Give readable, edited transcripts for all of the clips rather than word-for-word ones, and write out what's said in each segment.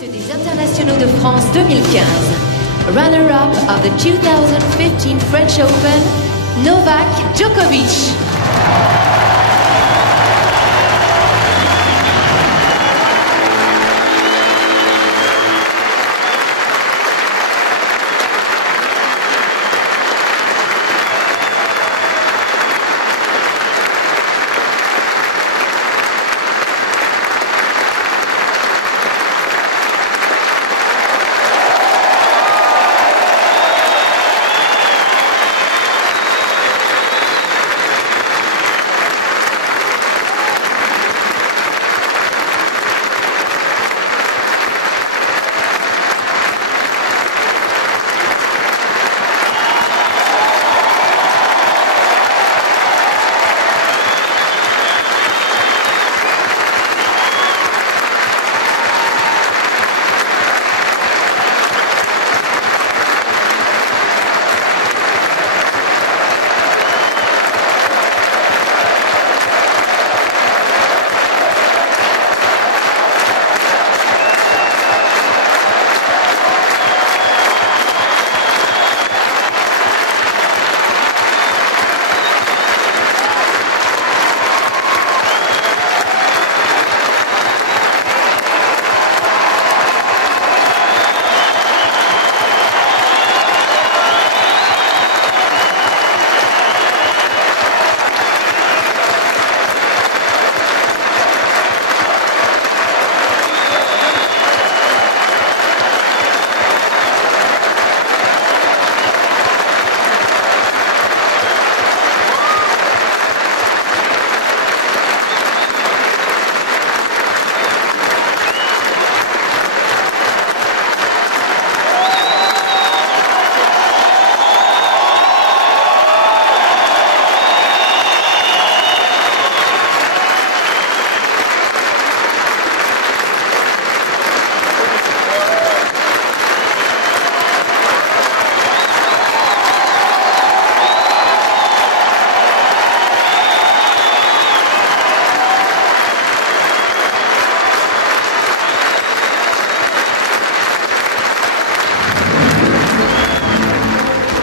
titre des internationaux de France 2015. Runner-up of the 2015 French Open, Novak Djokovic.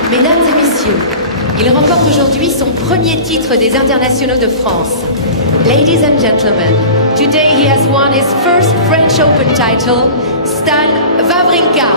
Mesdames et messieurs, il remporte aujourd'hui son premier titre des internationaux de France. Ladies and gentlemen, today he has won his first French Open title, Stan Wawrinka.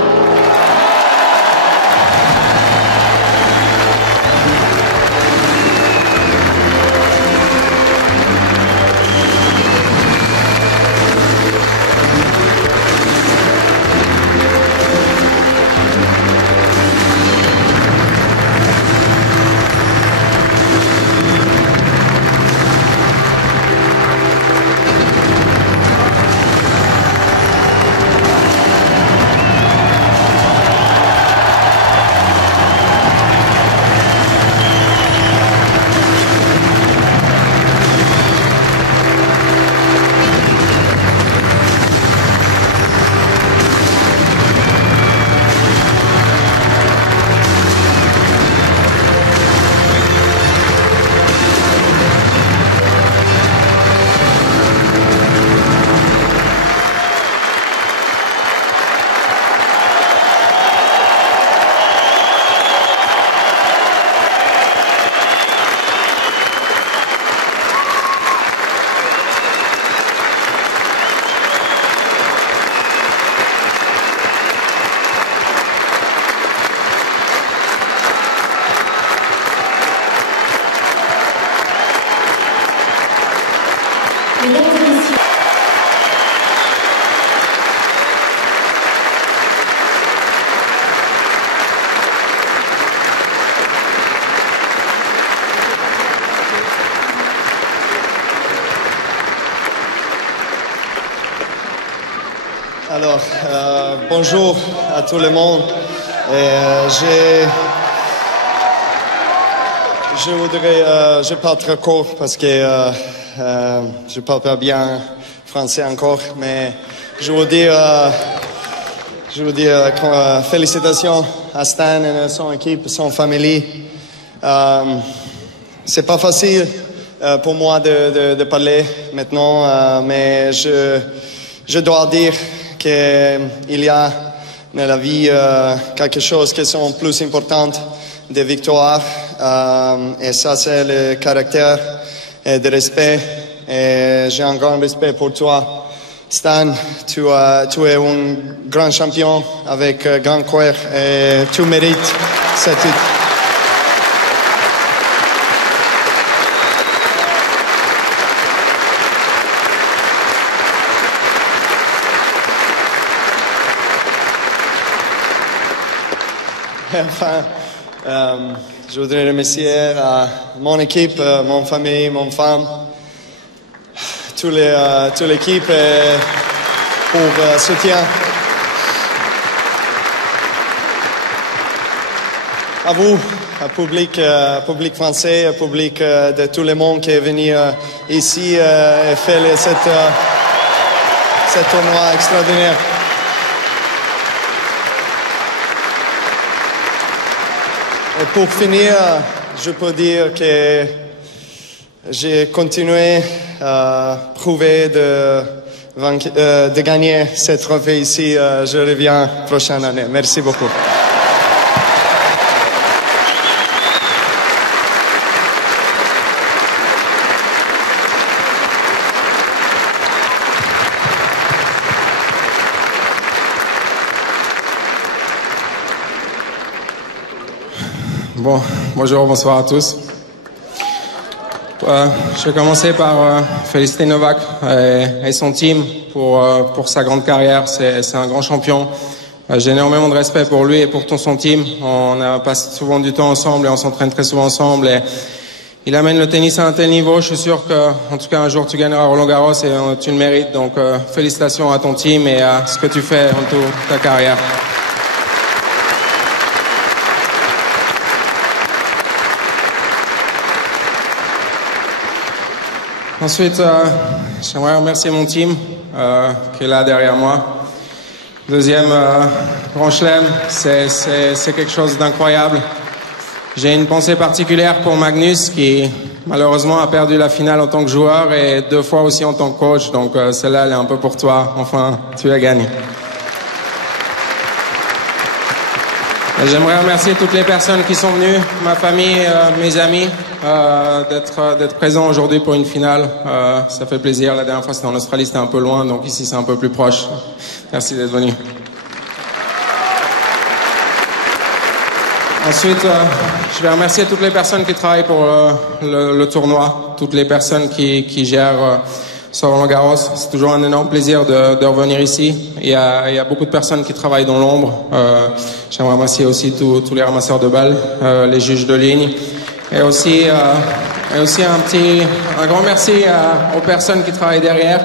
Mesdames et messieurs, alors, bonjour à tout le monde. Je voudrais, je parle très court parce que je parle pas bien français encore, mais je veux dire félicitations à Stan et à son équipe, son famille. C'est pas facile pour moi de parler maintenant, mais je dois dire qu'il y a dans la vie quelque chose qui sont plus important des victoires. Et ça, c'est le caractère et le respect. Et j'ai un grand respect pour toi, Stan. Tu es un grand champion avec grand cœur et tu mérites ce titre. Enfin, je voudrais remercier mon équipe, mon famille, mon femme, toute l'équipe pour le soutien. À vous, public français, public de tout le monde qui est venu ici et faire cet tournoi extraordinaire. Et pour finir, je peux dire que j'ai continué à prouver de gagner cette trophée ici. Je reviens la prochaine année. Merci beaucoup. Bon, bonjour, bonsoir à tous. Je vais commencer par féliciter Novak et son team pour sa grande carrière. C'est un grand champion. J'ai énormément de respect pour lui et pour son team. On passe souvent du temps ensemble et on s'entraîne très souvent ensemble. Et il amène le tennis à un tel niveau. Je suis sûr qu'en tout cas un jour tu gagneras Roland Garros et tu le mérites. Donc félicitations à ton team et à ce que tu fais en toute ta carrière. Ensuite, j'aimerais remercier mon team qui est là derrière moi. Deuxième Grand Chelem, c'est quelque chose d'incroyable. J'ai une pensée particulière pour Magnus qui malheureusement a perdu la finale en tant que joueur et 2 fois aussi en tant que coach. Donc celle-là, elle est un peu pour toi. Enfin, tu la gagnes. J'aimerais remercier toutes les personnes qui sont venues, ma famille, mes amis, d'être présents aujourd'hui pour une finale. Ça fait plaisir. La dernière fois, c'était en Australie, c'était un peu loin, donc ici, c'est un peu plus proche. Merci d'être venus. Ensuite, je vais remercier toutes les personnes qui travaillent pour le tournoi, toutes les personnes qui gèrent sur Roland Garros. C'est toujours un énorme plaisir de revenir ici. Il y a beaucoup de personnes qui travaillent dans l'ombre. J'aimerais remercier aussi tous les ramasseurs de balles, les juges de ligne. Et aussi un grand merci aux personnes qui travaillent derrière,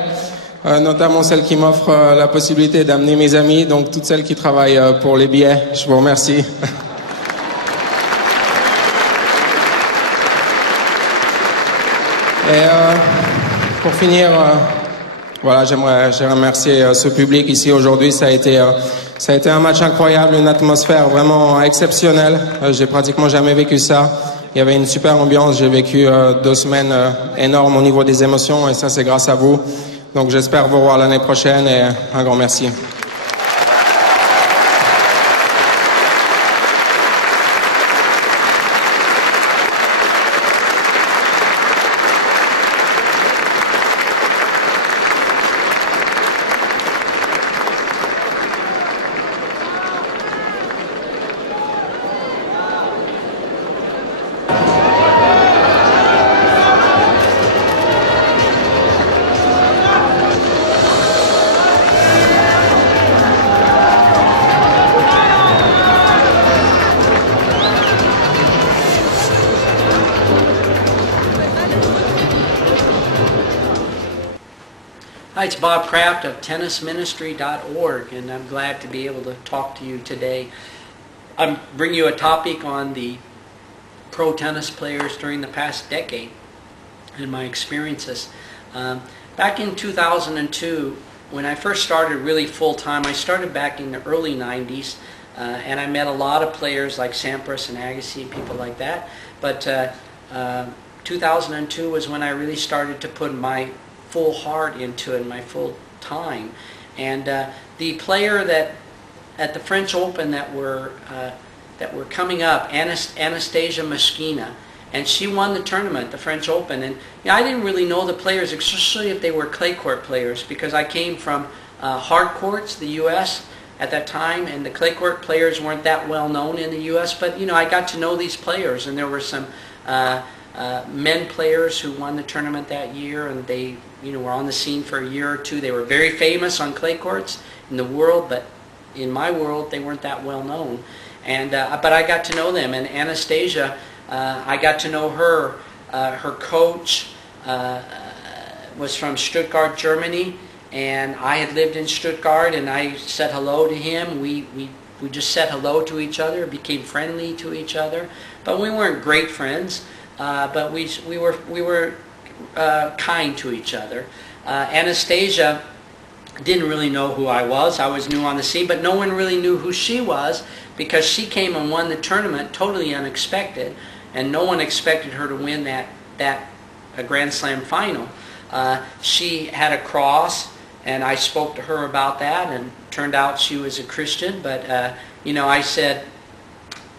notamment celles qui m'offrent la possibilité d'amener mes amis, donc toutes celles qui travaillent pour les billets. Je vous remercie. Et pour finir, voilà, j'aimerais remercier ce public ici aujourd'hui. Ça a été un match incroyable, une atmosphère vraiment exceptionnelle. J'ai pratiquement jamais vécu ça. Il y avait une super ambiance. J'ai vécu 2 semaines énormes au niveau des émotions et ça, c'est grâce à vous. Donc, j'espère vous revoir l'année prochaine et un grand merci. Hi, it's Bob Kraft of tennisministry.org, and I'm glad to be able to talk to you today. I'm bringing you a topic on the pro tennis players during the past decade and my experiences. Back in 2002, when I first started really full-time, I started back in the early 90s, and I met a lot of players like Sampras and Agassi, people like that. But 2002 was when I really started to put my full heart into it, my full time. And the player that at the French Open that were coming up, Anastasia Mashkina, and she won the tournament, the French Open. And I didn't really know the players, especially if they were clay court players, because I came from hard courts, the U.S. at that time, and the clay court players weren't that well known in the U.S. But I got to know these players, and there were some men players who won the tournament that year, and they were on the scene for a year or two. They were very famous on clay courts in the world, but in my world they weren't that well known. And but I got to know them, and Anastasia, I got to know her. Her coach was from Stuttgart, Germany, and I had lived in Stuttgart, and I said hello to him. We just said hello to each other, became friendly to each other, but we weren't great friends. But we were kind to each other. Anastasia didn't really know who I was. I was new on the scene, but no one really knew who she was because she came and won the tournament totally unexpected, and no one expected her to win that Grand Slam final. She had a cross, and I spoke to her about that, and turned out she was a Christian. But I said,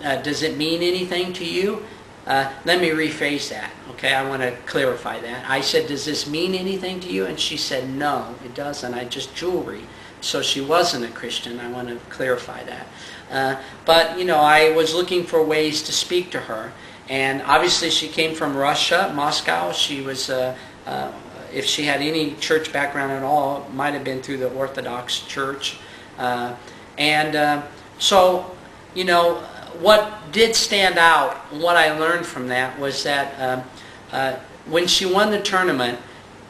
"Does it mean anything to you?" Let me rephrase that, okay? I want to clarify that. I said, "Does this mean anything to you?" And she said, "No, it doesn't. I just jewelry." So she wasn't a Christian. I want to clarify that. But I was looking for ways to speak to her. And obviously she came from Russia, Moscow. She was, if she had any church background at all, it might have been through the Orthodox Church. So, what did stand out, what I learned from that, was that when she won the tournament,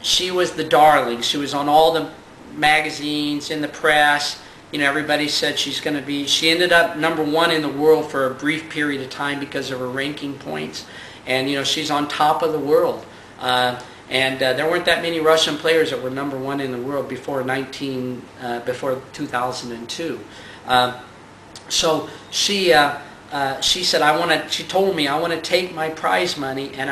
she was the darling. She was on all the magazines, in the press. Everybody said she's going to be... She ended up #1 in the world for a brief period of time because of her ranking points. And, she's on top of the world. There weren't that many Russian players that were #1 in the world before 2002. So she said, she told me, "I want to take my prize money, and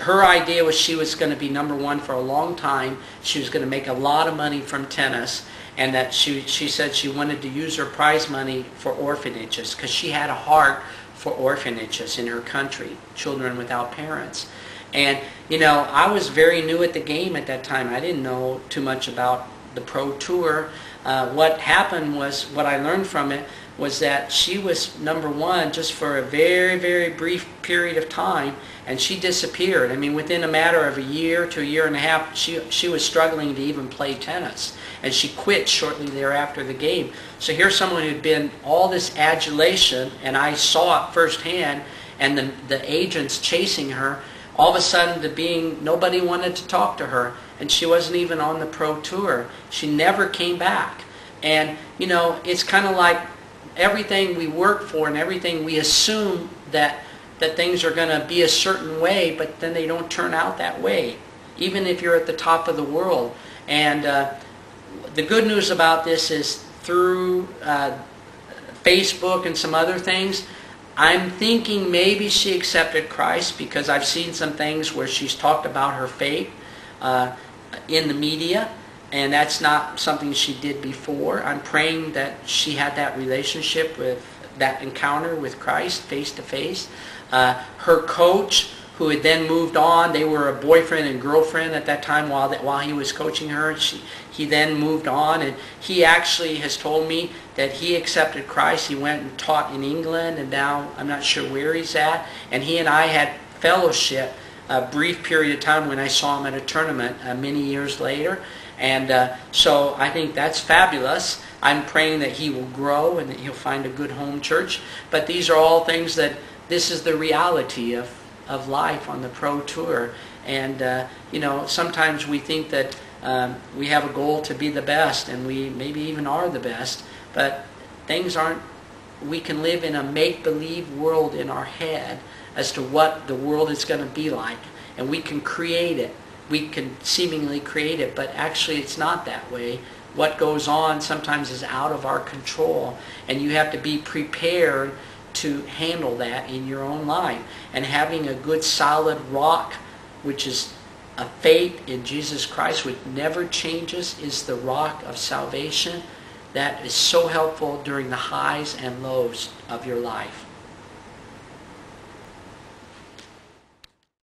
her idea was she was going to be #1 for a long time. She was going to make a lot of money from tennis, and that she said she wanted to use her prize money for orphanages, because she had a heart for orphanages in her country, children without parents." And, I was very new at the game at that time. I didn't know too much about the Pro Tour. What happened was, what I learned from it, was that she was #1 just for a very, very brief period of time, and she disappeared. I mean, within a matter of a year to a year and a half, she was struggling to even play tennis, and she quit shortly thereafter the game. So here's someone who'd been all this adulation, and I saw it firsthand, and the agents chasing her, all of a sudden nobody wanted to talk to her, and she wasn't even on the Pro Tour. She never came back. And, it's kind of like everything we work for and everything we assume that things are going to be a certain way, but then they don't turn out that way, even if you're at the top of the world. And the good news about this is, through Facebook and some other things, I'm thinking maybe she accepted Christ, because I've seen some things where she's talked about her faith in the media, and that's not something she did before. I'm praying that she had that relationship, with that encounter with Christ face to face. Her coach, who had then moved on, they were a boyfriend and girlfriend at that time while he was coaching her. He then moved on, and he actually has told me that he accepted Christ. He went and taught in England, and now I'm not sure where he's at. And he and I had fellowship a brief period of time when I saw him at a tournament many years later. And so I think that's fabulous. I'm praying that he will grow and that he'll find a good home church. But these are all things that, this is the reality of life on the Pro Tour. And sometimes we think that we have a goal to be the best, and we maybe even are the best, but things aren't. We can live in a make-believe world in our head as to what the world is going to be like, and we can create it. We can seemingly create it, but actually it's not that way. What goes on sometimes is out of our control, and you have to be prepared to handle that in your own life. And having a good solid rock, which is a faith in Jesus Christ, which never changes, is the rock of salvation. That is so helpful during the highs and lows of your life.